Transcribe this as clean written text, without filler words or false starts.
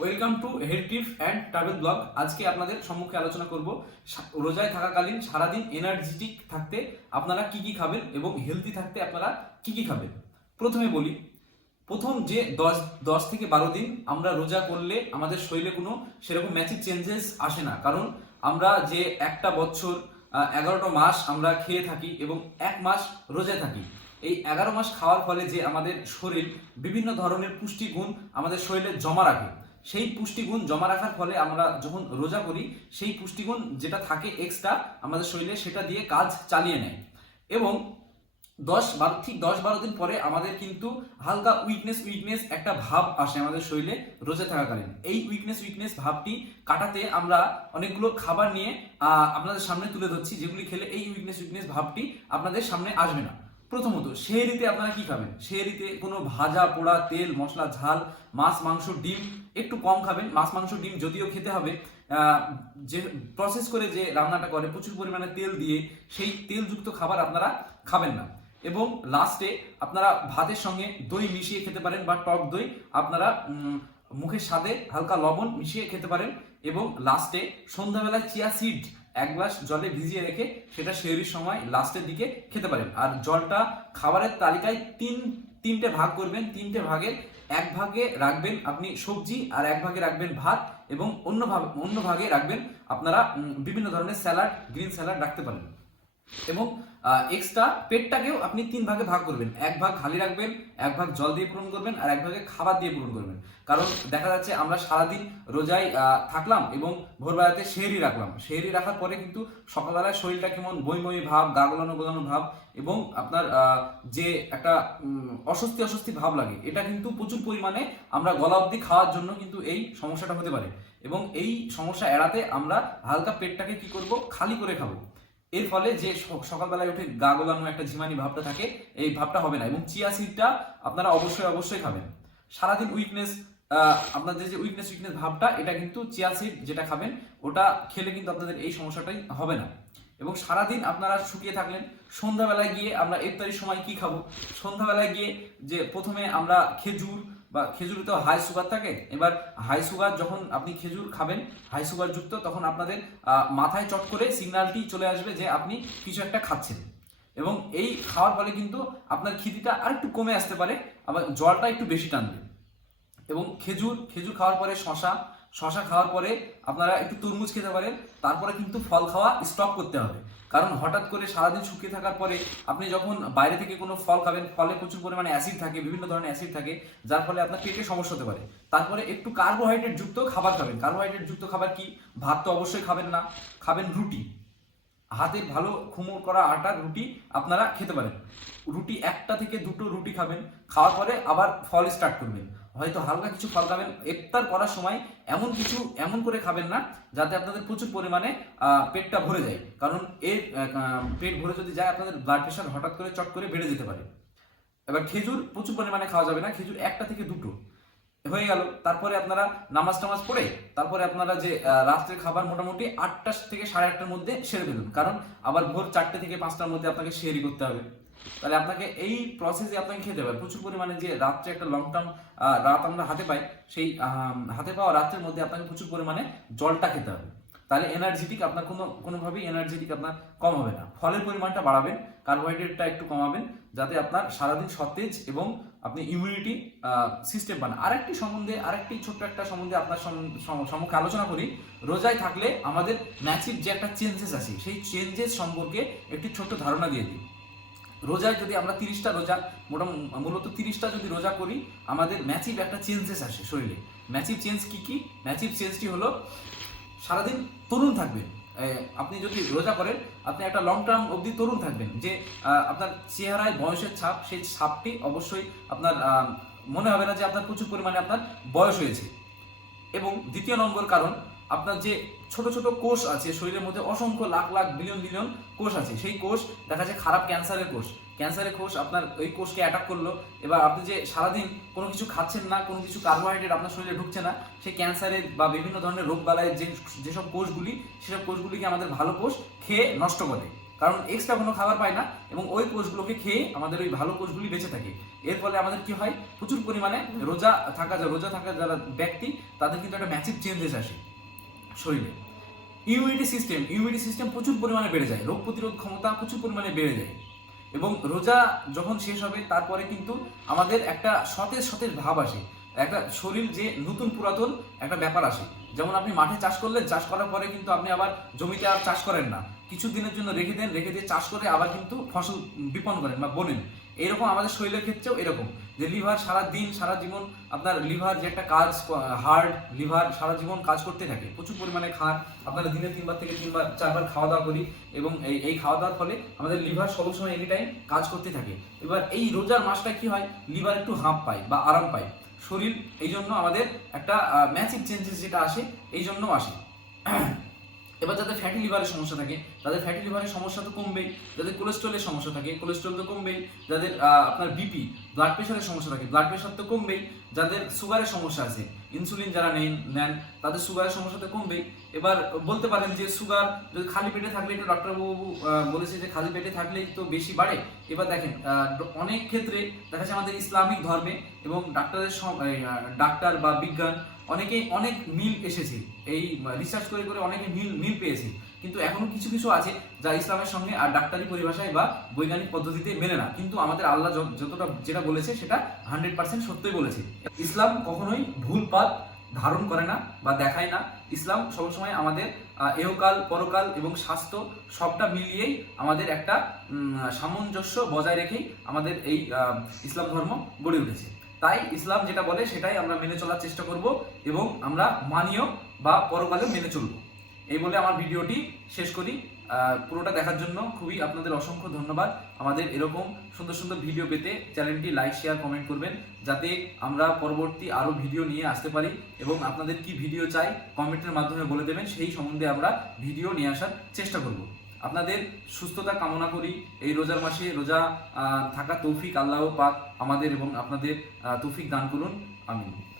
Welcome to health tips and travel blog. আজকে আপনাদের সম্মুখে আলোচনা করব রোজায় থাকাকালীন সারাদিন এনার্জেটিক থাকতে আপনারা কি কি খাবেন এবং হেলদি থাকতে আপনারা কি কি খাবেন। প্রথমে বলি, প্রথম যে 10 থেকে 12 দিন আমরা রোজা করলে আমাদের শরীরে কোনো সেরকম ম্যাসিভ চেঞ্জেস আসে না, কারণ আমরা যে একটা বছর 11টা মাস আমরা খেয়ে থাকি এবং এক মাস রোজায় থাকি। এই 11 মাস খাওয়ার ফলে যে আমাদের শরীর বিভিন্ন ধরনের পুষ্টিগুণ আমাদের শরীরে জমা রাখে, সেই পুষ্টিগুণ জমা রাখার ফলে আমরা যখন রোজা করি সেই পুষ্টিগুণ যেটা থাকে এক্সট্রা আমাদের শরীরে সেটা দিয়ে কাজ চালিয়ে নেয় এবং 10-12 দিন পরে আমাদের কিন্তু হালকা উইকনেস একটা ভাব আসে আমাদের শরীরে রোজা থাকাকালীন। এই উইকনেস ভাবটি কাটাতে আমরা অনেকগুলো খাবার নিয়ে আপনাদের সামনে তুলে ধরছি, যেগুলি খেলে এই উইকনেস ভাবটি আপনাদের সামনে আসবে না। প্রথমত, সেহরিতে আপনারা কি খাবেন? সেহরিতে কোনো ভাজা পোড়া তেল মশলা ঝাল মাছ মাংস ডিম একটু কম খাবেন। মাছ মাংস ডিম যদিও খেতে হবে, যে প্রসেস করে যে রান্নাটা করে প্রচুর পরিমাণে তেল দিয়ে, সেই তেলযুক্ত খাবার আপনারা খাবেন না। এবং লাস্টে আপনারা ভাতের সঙ্গে দই মিশিয়ে খেতে পারেন বা টক দই আপনারা মুখের স্বাদে হালকা লবণ মিশিয়ে খেতে পারেন। এবং লাস্টে সন্ধ্যাবেলায় চিয়া সিড 1 গ্লাস জলে ভিজিয়ে রেখে সেটা সেহরির সময় লাস্টের দিকে খেতে পারেন। আর জলটা খাবারের তালিকায় তিনটে ভাগ করবেন। 3টে ভাগের 1 ভাগে রাখবেন আপনি সবজি, আর 1 ভাগে রাখবেন ভাত, এবং অন্য ভাগে রাখবেন আপনারা বিভিন্ন ধরনের স্যালাড, গ্রিন স্যালাড রাখতে পারেন। এবং এক্সট্রা পেটটাকেও আপনি 3 ভাগে ভাগ করবেন। 1 ভাগ খালি রাখবেন, 1 ভাগ জল দিয়ে পূরণ করবেন, আর 1 ভাগে খাবার দিয়ে পূরণ করবেন। কারণ দেখা যাচ্ছে আমরা সারাদিন রোজায় থাকলাম এবং ভোরবেলাতে সেহরি রাখলাম। সেহরি রাখার পরে কিন্তু সকালবেলায় শরীরটা কেমন বমি ভাব, গা গোলানো ভাব এবং আপনার যে একটা অস্বস্তি ভাব লাগে, এটা কিন্তু প্রচুর পরিমাণে আমরা গলা অবধি খাওয়ার জন্য কিন্তু এই সমস্যাটা হতে পারে। এবং এই সমস্যা এড়াতে আমরা হালকা পেটটাকে কি করব, খালি করে খাবো। এর ফলে যে সকালবেলায় উঠে গা গোলানো একটা ঝিমানি ভাবটা থাকে, এই ভাবটা হবে না। এবং চিয়া সিডটা আপনারা অবশ্যই খাবেন। সারাদিন আপনাদের যে উইকনেস ভাবটা, এটা কিন্তু চিয়া সিড যেটা খাবেন ওটা খেলে কিন্তু আপনাদের এই সমস্যাটাই হবে না। এবং সারাদিন আপনারা শুকিয়ে থাকলেন, সন্ধ্যাবেলায় গিয়ে আমরা ইফতারির সময় কি খাবো? সন্ধ্যাবেলায় গিয়ে যে প্রথমে আমরা খেজুর, বা খেজুরে তো হাই সুগার থাকে, এবার হাই সুগার যখন আপনি খেজুর খাবেন হাই সুগার যুক্ত, তখন আপনাদের মাথায় চট করে সিগন্যালটি চলে আসবে যে আপনি কিছু একটা খাচ্ছেন। এবং এই খাওয়ার ফলে কিন্তু আপনার খিদিটা আর একটু কমে আসতে পারে, আবার জলটা একটু বেশি টানবে। এবং খেজুর খাওয়ার পরে শশা খাওয়ার পরে আপনারা একটু তরমুজ খেতে পারেন। তারপরে কিন্তু ফল খাওয়া স্টপ করতে হবে, কারণ হঠাৎ করে সারাদিন শুকিয়ে থাকার পরে আপনি যখন বাইরে থেকে কোনো ফল খাবেন, ফলে প্রচুর পরিমাণে অ্যাসিড থাকে, বিভিন্ন ধরনের অ্যাসিড থাকে, যার ফলে আপনার পেটে সমস্যা হতে পারে। তারপরে একটু কার্বোহাইড্রেট যুক্ত খাবার খাবেন। কার্বোহাইড্রেট যুক্ত খাবার কি? ভাত তো অবশ্যই খাবেন না, খাবেন রুটি। হাতের ভালো খুমুর করা আটার রুটি আপনারা খেতে পারেন। রুটি 1টা থেকে 2টো রুটি খাবেন। খাওয়ার পরে আবার ফল স্টার্ট করবেন, হয়তো হালকা কিছু ফল খাবেন। ইফতার করার সময় এমন করে খাবেন না যাতে আপনাদের প্রচুর পরিমাণে পেটটা ভরে যায়, কারণ এর পেট ভরে যদি যায় আপনাদের ব্লাড প্রেশার হঠাৎ করে চট করে বেড়ে যেতে পারে। এবার খেজুর প্রচুর পরিমাণে খাওয়া যাবে না, খেজুর 1টা থেকে 2টো হয়ে গেল। তারপরে আপনারা নামাজ টামাজ পড়ে তারপরে আপনারা যে রাত্রের খাবার মোটামুটি 8টা থেকে 8:30টার মধ্যে সেরে ফেলুন, কারণ আবার ভোর 4টে থেকে 5টার মধ্যে আপনাকে সেহরি করতে হবে। তাহলে আপনাকে এই প্রসেসে আপনাকে খেতে হবে। প্রচুর পরিমাণে যে রাত্রে একটা লং টার্ম রাত আমরা হাতে পাই, সেই হাতে পাওয়া রাত্রের মধ্যে আপনাকে প্রচুর পরিমাণে জলটা খেতে হবে। তাহলে এনার্জেটিক আপনার কোনোভাবেই এনার্জেটিক আপনার কম হবে না। ফলের পরিমাণটা বাড়াবেন, কার্বোহাইড্রেটটা একটু কমাবেন, যাতে আপনার সারাদিন সতেজ এবং আপনি ইমিউনিটি সিস্টেম পান। আরেকটি ছোট্ট একটা সম্বন্ধে আপনার সম্মুখে আলোচনা করি। রোজায় থাকলে আমাদের ম্যাসিভ যে একটা চেঞ্জেস আসে, সেই চেঞ্জেস সম্পর্কে একটি ছোট্ট ধারণা দিয়ে দিই। রোজায় যদি আমরা 30টা রোজা মূলত 30টা যদি রোজা করি, আমাদের ম্যাসিভ একটা চেঞ্জেস আসে শরীরে। ম্যাসিভ চেঞ্জ কি? ম্যাসিভ চেঞ্জটি হলো সারাদিন তরুণ থাকবেন। আপনি যদি রোজা করেন, আপনি একটা লং টার্ম অবধি তরুণ থাকবেন। যে আপনার চেহারায় বয়সের ছাপ, সেই ছাপটি অবশ্যই আপনার মনে হবে না যে আপনার প্রচুর পরিমাণে আপনার বয়স হয়েছে। এবং দ্বিতীয় নম্বর কারণ, আপনার যে ছোট ছোট কোষ আছে শরীরের মধ্যে, অসংখ্য লাখ বিলিয়ন কোষ আছে, সেই কোষ দেখা যায় খারাপ ক্যান্সারের কোষ আপনার ওই কোষকে অ্যাটাক করলো। এবার আপনি যে সারাদিন কোনো কিছু খাচ্ছেন না, কোনো কিছু কার্বোহাইড্রেট আপনার শরীরে ঢুকছে না, সেই ক্যান্সারের বা বিভিন্ন ধরনের রোগ বালায় যেসব কোষগুলি, সেসব কোষগুলিকে আমাদের ভালো কোষ খেয়ে নষ্ট করে। কারণ এক্সট্রা কোনো খাবার পায় না এবং ওই কোষগুলোকে খেয়ে আমাদের ওই ভালো কোষগুলি বেঁচে থাকে। এর ফলে আমাদের কি হয়, প্রচুর পরিমাণে রোজা থাকা যারা ব্যক্তি তাদের কিন্তু একটা ম্যাসিভ চেঞ্জেস আসে শরীরে। ইমিউনিটি সিস্টেম প্রচুর পরিমাণে বেড়ে যায়, রোগ প্রতিরোধ ক্ষমতা প্রচুর পরিমাণে বেড়ে যায়। এবং রোজা যখন শেষ হবে তারপরে কিন্তু আমাদের একটা সতেজ সতেজ ভাব আসে, একটা শরীর যে নতুন পুরাতন একটা ব্যাপার আসে। যেমন আপনি মাঠে চাষ করলেন, চাষ করার পরে কিন্তু আপনি আবার জমিতে আর চাষ করেন না, কিছু দিনের জন্য রেখে দিয়ে চাষ করে আবার কিন্তু ফসল বিপণন করেন বা বোনেন। এরকম আমাদের শরীরের ক্ষেত্রেও এরকম, যে লিভার সারা জীবন আপনার লিভার যে একটা কাজ, হার্ট লিভার সারা জীবন কাজ করতে থাকে, প্রচুর পরিমাণে খান। আপনারা দিনে 3 থেকে 4বার খাওয়া দাওয়া করি এবং এই খাওয়া দাওয়ার ফলে আমাদের লিভার সবসময় এনি টাইম কাজ করতে থাকে। এবার এই রোজার মাসটা কি হয়, লিভার একটু হাঁপ পায় বা আরাম পায় শরীর, এই জন্য আমাদের একটা ম্যাসিভ চেঞ্জেস যেটা আসে এই জন্য আসে। এবার যাদের ফ্যাটি লিভারের সমস্যা থাকে তাদের ফ্যাটি লিভারের সমস্যা তো কমবেই, যাদের কোলেস্ট্রলের সমস্যা থাকে কোলেস্ট্রল তো কমবেই, যাদের আপনার বিপি ব্লাড প্রেশারের সমস্যা থাকে ব্লাড প্রেশার তো কমবেই, যাদের সুগারের সমস্যা আছে ইনসুলিন যারা নেন তাদের সুগারের সমস্যা তো কমবেই। এবার বলতে পারেন যে সুগার যদি খালি পেটে থাকলে, একটু ডাক্তারবাবু বলেছে যে খালি পেটে থাকলেই তো বেশি বাড়ে। এবার দেখেন অনেক ক্ষেত্রে দেখা যাচ্ছে আমাদের ইসলামিক ধর্মে এবং ডাক্তার বা বিজ্ঞান অনেক মিল এসেছে, এই রিসার্চ করে অনেকে মিল পেয়েছে। কিন্তু এখনো কিছু আছে যা ইসলামের সঙ্গে আর ডাক্তারি পরিভাষায় বা বৈজ্ঞানিক পদ্ধতিতে মেনে না, কিন্তু আমাদের আল্লাহ যেটা বলেছে সেটা 100% সত্যই বলেছে। ইসলাম কখনোই ভুল পথ ধারণ করে না বা দেখায় না। ইসলাম সবসময় আমাদের এহকাল পরকাল এবং স্বাস্থ্য সবটা মিলিয়েই আমাদের একটা সামঞ্জস্য বজায় রেখেই আমাদের এই ইসলাম ধর্ম গড়ে উঠেছে। তাই ইসলাম যেটা বলে সেটাই আমরা মেনে চলার চেষ্টা করব এবং আমরা মানিও বা পরকালেও মেনে চলব। এই বলে আমার ভিডিওটি শেষ করি। পুরোটা দেখার জন্য খুবই আপনাদের অসংখ্য ধন্যবাদ। আমাদের এরকম সুন্দর সুন্দর ভিডিও পেতে চ্যানেলটি লাইক শেয়ার কমেন্ট করবেন, যাতে আমরা পরবর্তী আরও ভিডিও নিয়ে আসতে পারি এবং আপনাদের কি ভিডিও চাই কমেন্টের মাধ্যমে বলে দেবেন, সেই সম্বন্ধে আমরা ভিডিও নিয়ে আসার চেষ্টা করব। আপনাদের সুস্থতা কামনা করি, এই রোজার মাসে রোজা থাকা তৌফিক আল্লাহ পাক আমাদের এবং আপনাদের তৌফিক দান করুন। আমিন।